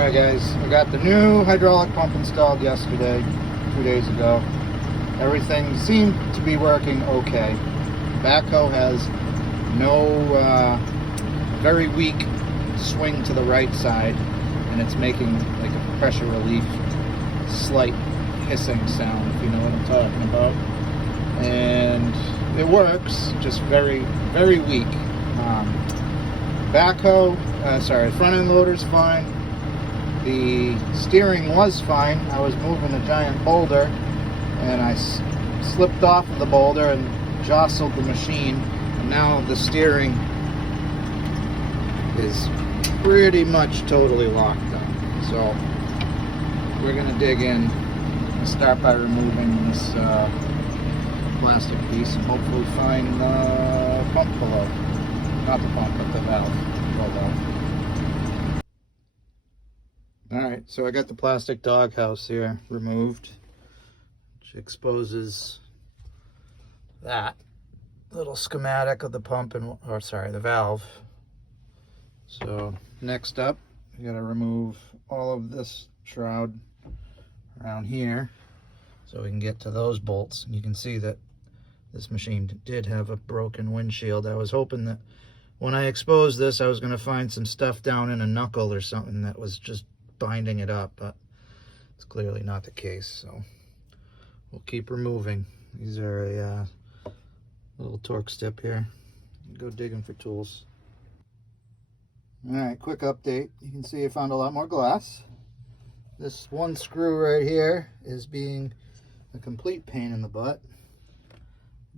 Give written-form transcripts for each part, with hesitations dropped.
Alright guys, I got the new hydraulic pump installed yesterday, 2 days ago. Everything seemed to be working okay. Backhoe has no very weak swing to the right side, and it's making like a pressure relief slight hissing sound, if you know what I'm talking about. And it works, just very weak. Front end loader's fine. The steering was fine. I was moving a giant boulder and I slipped off of the boulder and jostled the machine, and now the steering is pretty much totally locked up. So we're gonna dig in and start by removing this plastic piece and hopefully find the pump below. Not the pump, but the valve. Alright, so I got the plastic doghouse here removed, which exposes that little schematic of the pump and, the valve. So next up, we gotta remove all of this shroud around here so we can get to those bolts. And you can see that this machine did have a broken windshield. I was hoping that when I exposed this, I was going to find some stuff down in a knuckle or something that was just binding it up, but it's clearly not the case. So we'll keep removing. These are a little torque step here. Go digging for tools. All right, quick update. You can see I found a lot more glass. This one screw right here is being a complete pain in the butt.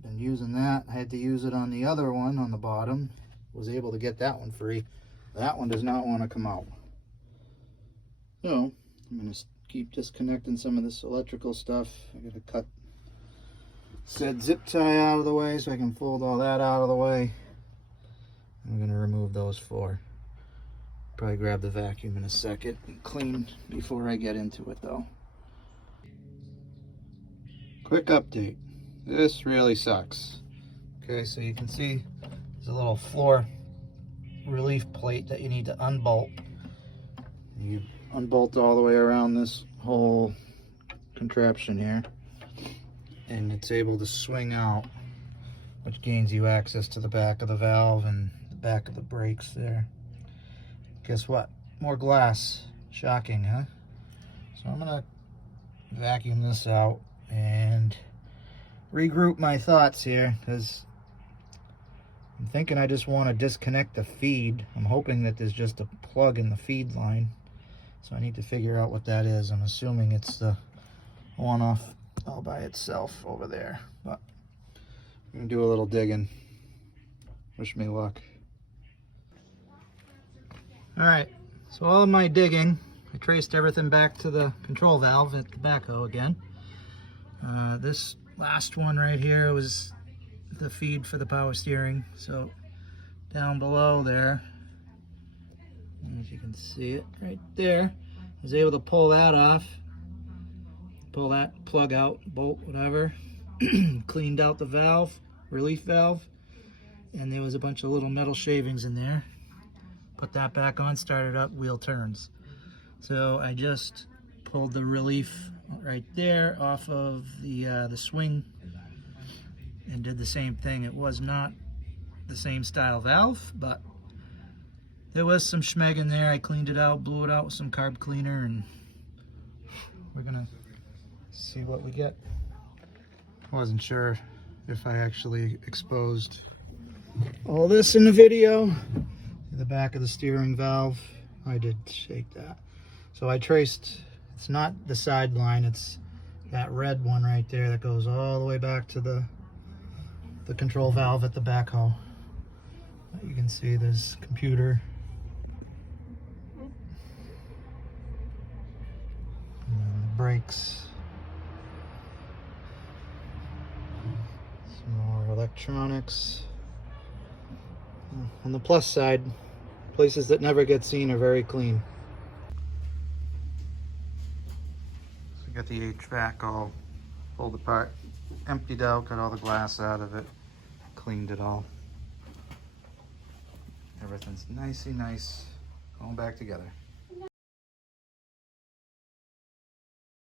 Been using that. I had to use it on the other one on the bottom. Was able to get that one free. That one does not want to come out. So I'm going to keep disconnecting some of this electrical stuff. I got to cut said zip tie out of the way so I can fold all that out of the way. I'm going to remove those four. Probably grab the vacuum in a second and clean before I get into it though. Quick update. This really sucks. Okay, so you can see there's a little floor relief plate that you need to unbolt. You unbolt all the way around this whole contraption here, and it's able to swing out, which gains you access to the back of the valve and the back of the brakes there. Guess what? More glass. Shocking, huh? So I'm gonna vacuum this out and regroup my thoughts here, because I'm thinking I just want to disconnect the feed. I'm hoping that there's just a plug in the feed line, so I need to figure out what that is. I'm assuming it's the one off all by itself over there, but I'm gonna do a little digging. Wish me luck. All right, so all of my digging, I traced everything back to the control valve at the backhoe again. This last one right here was the feed for the power steering. So down below there, as you can see it right there, I was able to pull that off, pull that plug out, bolt, whatever. Cleaned out the valve, relief valve, and there was a bunch of little metal shavings in there. Put that back on, started up, wheel turns. So I just pulled the relief right there off of the swing and did the same thing. It was not the same style valve, but there was some schmeg in there. I cleaned it out, blew it out with some carb cleaner, and we're gonna see what we get. I wasn't sure if I actually exposed all this in the video. The back of the steering valve, I did shake that. So I traced, it's not the side line, it's that red one right there that goes all the way back to the control valve at the backhoe. You can see there's computer. Brakes. Some more electronics. On the plus side, places that never get seen are very clean. So we got the HVAC all pulled apart, emptied out, got all the glass out of it, cleaned it all. Everything's nicey nice, going back together.